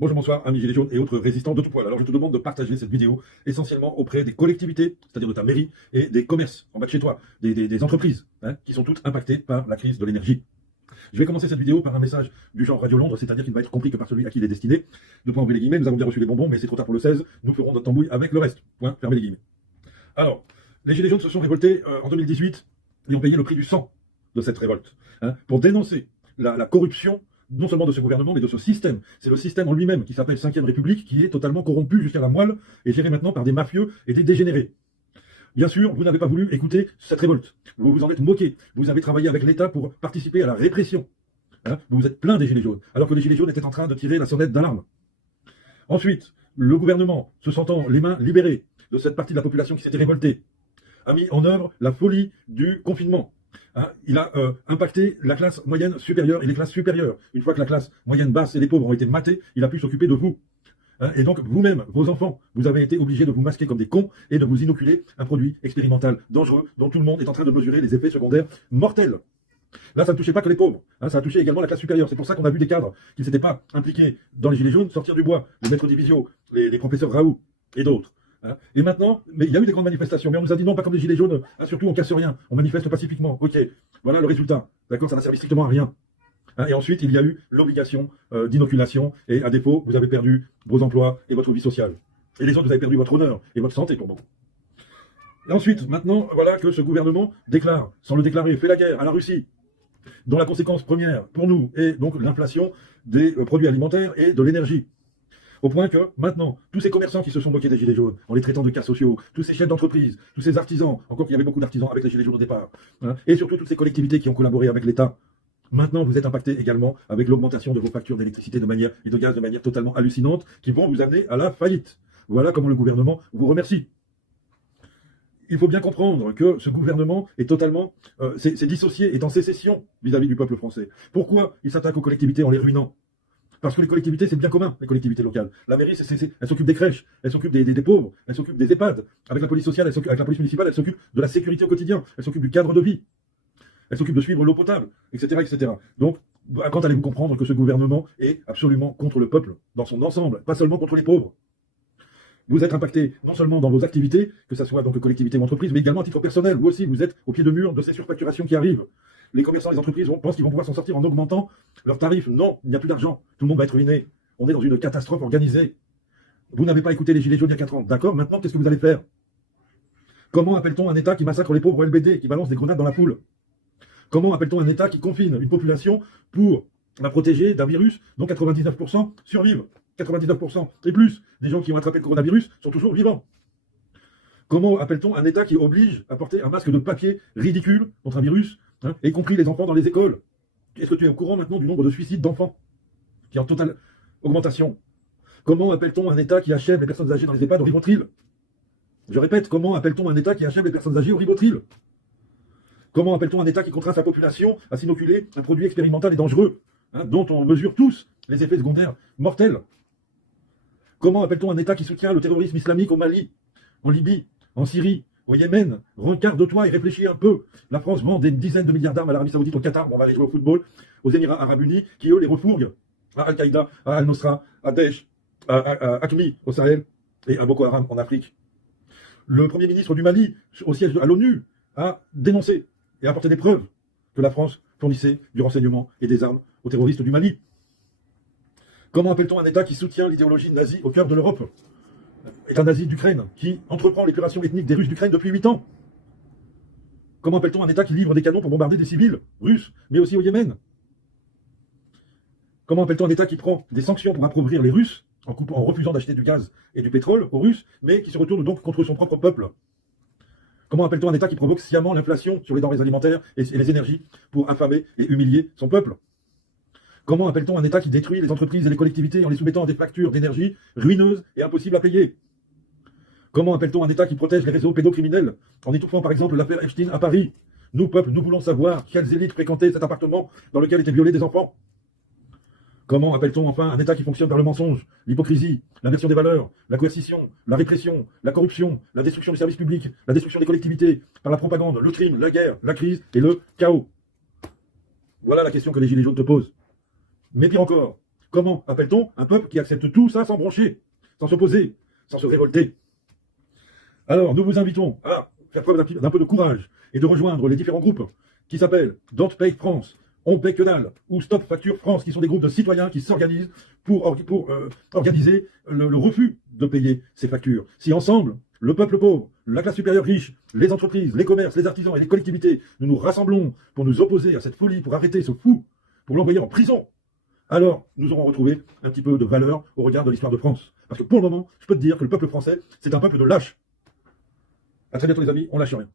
Bonjour, bonsoir, amis gilets jaunes et autres résistants de tout poil. Alors je te demande de partager cette vidéo essentiellement auprès des collectivités, c'est-à-dire de ta mairie, et des commerces en bas de chez toi, des entreprises, hein, qui sont toutes impactées par la crise de l'énergie. Je vais commencer cette vidéo par un message du genre Radio Londres, c'est-à-dire qu'il ne va être compris que par celui à qui il est destiné. De point ouvrir les guillemets, nous avons bien reçu les bonbons, mais c'est trop tard pour le 16, nous ferons notre tambouille avec le reste. Point, fermez les guillemets. Alors, les gilets jaunes se sont révoltés en 2018 et ont payé le prix du sang de cette révolte, hein, pour dénoncer la corruption non seulement de ce gouvernement, mais de ce système. C'est le système en lui-même, qui s'appelle 5e République, qui est totalement corrompu jusqu'à la moelle et géré maintenant par des mafieux et des dégénérés. Bien sûr, vous n'avez pas voulu écouter cette révolte. Vous vous en êtes moqué. Vous avez travaillé avec l'État pour participer à la répression. Hein, vous vous êtes plaint des gilets jaunes, alors que les gilets jaunes étaient en train de tirer la sonnette d'alarme. Ensuite, le gouvernement, se sentant les mains libérées de cette partie de la population qui s'était révoltée, a mis en œuvre la folie du confinement. Hein, il a impacté la classe moyenne supérieure et les classes supérieures. Une fois que la classe moyenne basse et les pauvres ont été matés, il a pu s'occuper de vous. Hein, et donc, vous-même, vos enfants, vous avez été obligés de vous masquer comme des cons et de vous inoculer un produit expérimental dangereux dont tout le monde est en train de mesurer les effets secondaires mortels. Là, ça ne touchait pas que les pauvres, hein, ça a touché également la classe supérieure. C'est pour ça qu'on a vu des cadres qui ne s'étaient pas impliqués dans les gilets jaunes sortir du bois, les maîtres Divisio, les professeurs Raoult et d'autres. Hein. Et maintenant, mais il y a eu des grandes manifestations, mais on nous a dit non, pas comme les gilets jaunes, hein, surtout on casse rien, on manifeste pacifiquement. Ok, voilà le résultat. D'accord, ça n'a servi strictement à rien. Hein, et ensuite, il y a eu l'obligation d'inoculation, et à défaut, vous avez perdu vos emplois et votre vie sociale. Et les autres, vous avez perdu votre honneur et votre santé pour beaucoup. Et ensuite, maintenant, voilà que ce gouvernement déclare, sans le déclarer, fait la guerre à la Russie, dont la conséquence première pour nous est donc l'inflation des produits alimentaires et de l'énergie. Au point que maintenant, tous ces commerçants qui se sont moqués des gilets jaunes, en les traitant de cas sociaux, tous ces chefs d'entreprise, tous ces artisans, encore qu'il y avait beaucoup d'artisans avec les gilets jaunes au départ, hein, et surtout toutes ces collectivités qui ont collaboré avec l'État, maintenant vous êtes impactés également avec l'augmentation de vos factures d'électricité et de gaz de manière totalement hallucinante, qui vont vous amener à la faillite. Voilà comment le gouvernement vous remercie. Il faut bien comprendre que ce gouvernement est totalement, c'est dissocié, est en sécession vis-à-vis du peuple français. Pourquoi il s'attaque aux collectivités en les ruinant? Parce que les collectivités, c'est bien commun, les collectivités locales. La mairie, elle s'occupe des crèches, elle s'occupe des pauvres, elle s'occupe des EHPAD. Avec la police sociale, avec la police municipale, elle s'occupe de la sécurité au quotidien, elle s'occupe du cadre de vie, elle s'occupe de suivre l'eau potable, etc., etc. Donc, quand allez-vous comprendre que ce gouvernement est absolument contre le peuple, dans son ensemble, pas seulement contre les pauvres? Vous êtes impacté non seulement dans vos activités, que ce soit donc collectivité ou entreprise, mais également à titre personnel. Vous aussi, vous êtes au pied de mur de ces surfacturations qui arrivent. Les commerçants, les entreprises pensent qu'ils vont pouvoir s'en sortir en augmentant leurs tarifs. Non, il n'y a plus d'argent. Tout le monde va être ruiné. On est dans une catastrophe organisée. Vous n'avez pas écouté les gilets jaunes il y a 4 ans. D'accord, maintenant, qu'est-ce que vous allez faire? Comment appelle-t-on un État qui massacre les pauvres au LBD, qui balance des grenades dans la foule? Comment appelle-t-on un État qui confine une population pour la protéger d'un virus dont 99% survivent? 99% et plus des gens qui ont attrapé le coronavirus sont toujours vivants. Comment appelle-t-on un État qui oblige à porter un masque de papier ridicule contre un virus, hein, y compris les enfants dans les écoles? Est-ce que tu es au courant maintenant du nombre de suicides d'enfants qui est en totale augmentation? Comment appelle-t-on un État qui achève les personnes âgées dans les EHPAD au Rivotril? Je répète, comment appelle-t-on un État qui achève les personnes âgées au Rivotril? Comment appelle-t-on un État qui contraint sa population à s'inoculer un produit expérimental et dangereux, hein, dont on mesure tous les effets secondaires mortels? Comment appelle-t-on un État qui soutient le terrorisme islamique au Mali, en Libye, en Syrie, au Yémen? Regarde-toi et réfléchis un peu. La France vend des dizaines de milliards d'armes à l'Arabie Saoudite, au Qatar, on va aller jouer au football, aux Émirats Arabes Unis, qui eux les refourguent à Al-Qaïda, à Al-Nosra, à Daesh, à Acmi au Sahel et à Boko Haram en Afrique. Le Premier ministre du Mali, au siège à l'ONU, a dénoncé et a apporté des preuves que la France fournissait du renseignement et des armes aux terroristes du Mali. Comment appelle-t-on un État qui soutient l'idéologie nazie au cœur de l'Europe? État nazi d'Ukraine, qui entreprend l'épuration ethnique des Russes d'Ukraine depuis 8 ans. Comment appelle-t-on un État qui livre des canons pour bombarder des civils russes, mais aussi au Yémen? Comment appelle-t-on un État qui prend des sanctions pour appauvrir les Russes, en refusant d'acheter du gaz et du pétrole aux Russes, mais qui se retourne donc contre son propre peuple? Comment appelle-t-on un État qui provoque sciemment l'inflation sur les denrées alimentaires et les énergies pour affamer et humilier son peuple? Comment appelle-t-on un État qui détruit les entreprises et les collectivités en les soumettant à des factures d'énergie ruineuses et impossibles à payer? Comment appelle-t-on un État qui protège les réseaux pédocriminels en étouffant par exemple l'affaire Epstein à Paris? Nous, peuple, nous voulons savoir quelles élites fréquentaient cet appartement dans lequel étaient violés des enfants. Comment appelle-t-on enfin un État qui fonctionne par le mensonge, l'hypocrisie, l'inversion des valeurs, la coercition, la répression, la corruption, la destruction du service public, la destruction des collectivités, par la propagande, le crime, la guerre, la crise et le chaos? Voilà la question que les Gilets jaunes te posent. Mais pire encore, Comment appelle-t-on un peuple qui accepte tout ça sans broncher, sans s'opposer, sans se révolter? Alors, nous vous invitons à faire preuve d'un peu de courage et de rejoindre les différents groupes qui s'appellent Don't Pay France, On Paye Que Dalle ou Stop Facture France, qui sont des groupes de citoyens qui s'organisent pour organiser le refus de payer ces factures. Si ensemble, le peuple pauvre, la classe supérieure riche, les entreprises, les commerces, les artisans et les collectivités, nous nous rassemblons pour nous opposer à cette folie, pour arrêter ce fou, pour l'envoyer en prison, alors nous aurons retrouvé un petit peu de valeur au regard de l'histoire de France. Parce que pour le moment, je peux te dire que le peuple français, c'est un peuple de lâches. À très bientôt les amis, on lâche rien.